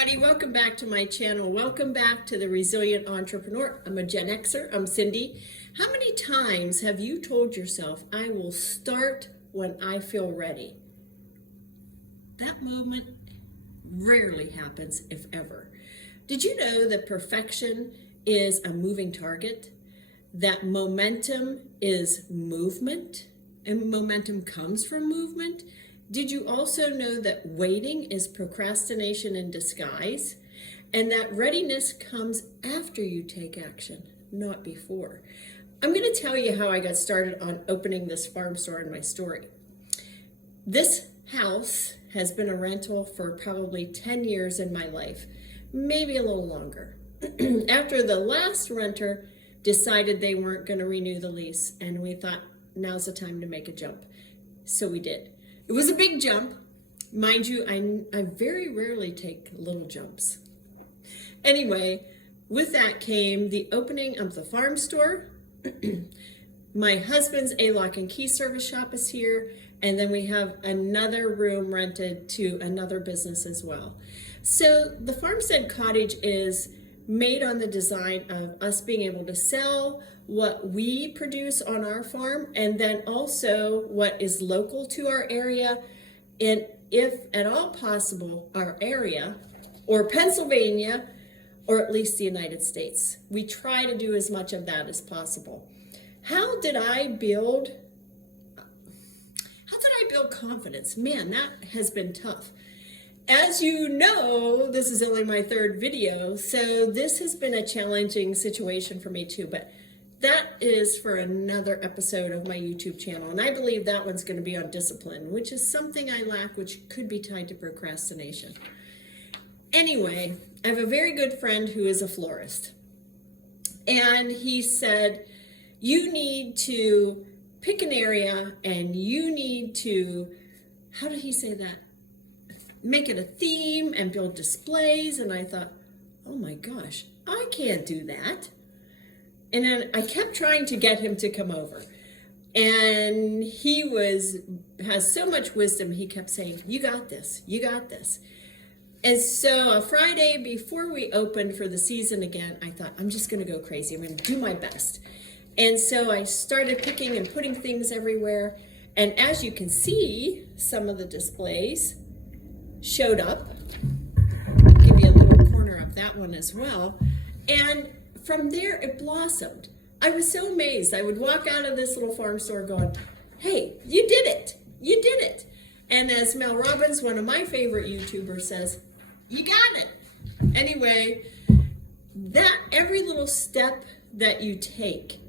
everybody, welcome back to my channel. Welcome back to The Resilient Entrepreneur. I'm a Gen Xer, I'm Cindy. How many times have you told yourself, I will start when I feel ready? That moment rarely happens, if ever. Did you know that perfection is a moving target? That momentum is movement, and momentum comes from movement? Did you also know that waiting is procrastination in disguise, and that readiness comes after you take action, not before? I'm going to tell you how I got started on opening this farm store in my story. This house has been a rental for probably 10 years in my life, maybe a little longer. After the last renter decided they weren't going to renew the lease, and we thought, now's the time to make a jump. So we did. It was a big jump. Mind you, I very rarely take little jumps. Anyway, with that came the opening of the farm store. My husband's A-Lock and Key service shop is here, and then we have another room rented to another business as well. So the Farmstead Cottage is made on the design of us being able to sell what we produce on our farm, and then also what is local to our area, and if at all possible, our area, or Pennsylvania, or at least the United States. We try to do as much of that as possible. How did I build confidence? Man, that has been tough. As you know, this is only my third video, so this has been a challenging situation for me too, but that is for another episode of my YouTube channel, and I believe that one's going to be on discipline, which is something I lack, which could be tied to procrastination. Anyway, I have a very good friend who is a florist, and he said, you need to pick an area, and you need to, how did he say that? Make it a theme and build displays. And I thought, oh my gosh, I can't do that. And then I kept trying to get him to come over, and he has so much wisdom. He kept saying, you got this, you got this. And so a Friday before we opened for the season again, I thought, I'm just going to go crazy. I'm going to do my best. And so I started picking and putting things everywhere. And as you can see, some of the displays showed up. I'll give you a little corner of that one as well. And from there, it blossomed. I was so amazed. I would walk out of this little farm store going, hey, you did it. You did it. And as Mel Robbins, one of my favorite YouTubers, says, you got it. Anyway, that every little step that you take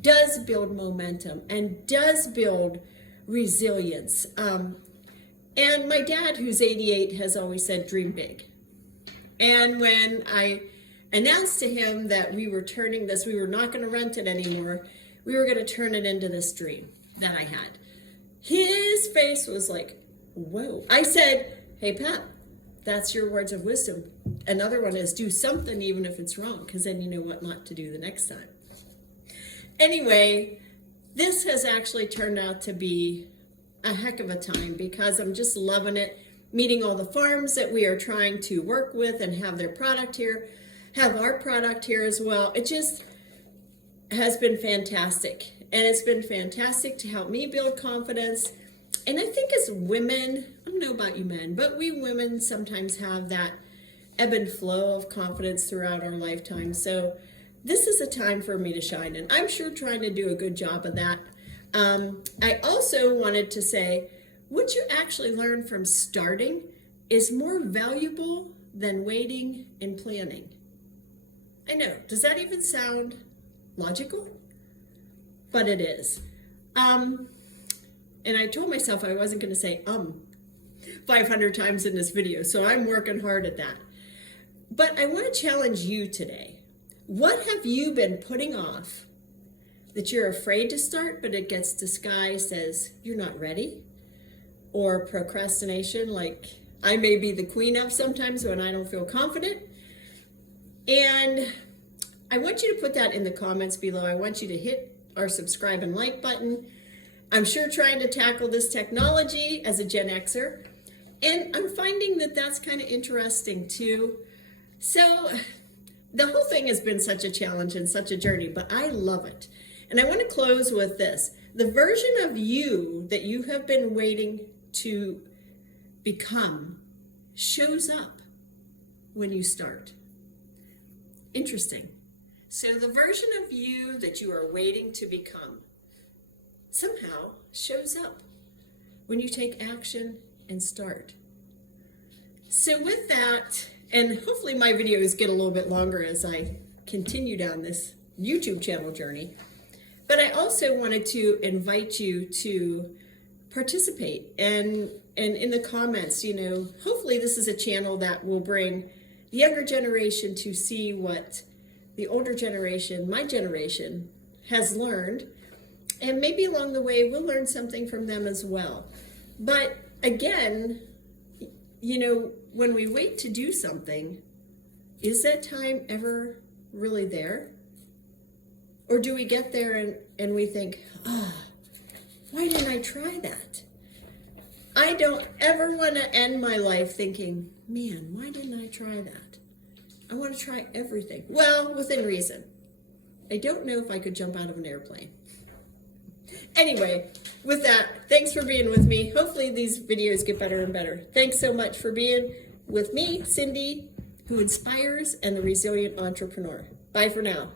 does build momentum and does build resilience. And my dad, who's 88, has always said, dream big. And when I announced to him that we were turning this, we were not going to rent it anymore, we were going to turn it into this dream that I had. His face was like, whoa. I said, hey, Pat, that's your words of wisdom. Another one is do something even if it's wrong, because then you know what not to do the next time. Anyway, this has actually turned out to be a heck of a time, because I'm just loving it, meeting all the farms that we are trying to work with and have their product here, have our product here as well. It just has been fantastic. And it's been fantastic to help me build confidence. And I think as women, I don't know about you men, but we women sometimes have that ebb and flow of confidence throughout our lifetime. So this is a time for me to shine, and I'm sure trying to do a good job of that. I also wanted to say, what you actually learn from starting is more valuable than waiting and planning. I know, does that even sound logical? But it is. And I told myself I wasn't going to say 500 times in this video, so I'm working hard at that. But I want to challenge you today. What have you been putting off that you're afraid to start, but it gets disguised as you're not ready? Or procrastination, like I may be the queen of sometimes when I don't feel confident. And I want you to put that in the comments below. I want you to hit our subscribe and like button. I'm sure trying to tackle this technology as a Gen Xer. And I'm finding that that's kind of interesting too. So the whole thing has been such a challenge and such a journey, but I love it. And I want to close with this. The version of you that you have been waiting to become shows up when you start. Interesting. So the version of you that you are waiting to become somehow shows up when you take action and start. So with that, and hopefully my videos get a little bit longer as I continue down this YouTube channel journey, but I also wanted to invite you to participate and in the comments, hopefully this is a channel that will bring the younger generation to see what the older generation, my generation, has learned. And maybe along the way, we'll learn something from them as well. But again, when we wait to do something, is that time ever really there? Or do we get there and we think, why didn't I try that? I don't ever want to end my life thinking, man, why didn't I try that? I want to try everything. Well, within reason. I don't know if I could jump out of an airplane. Anyway, with that, thanks for being with me. Hopefully these videos get better and better. Thanks so much for being with me, Cindy, who inspires and the resilient entrepreneur. Bye for now.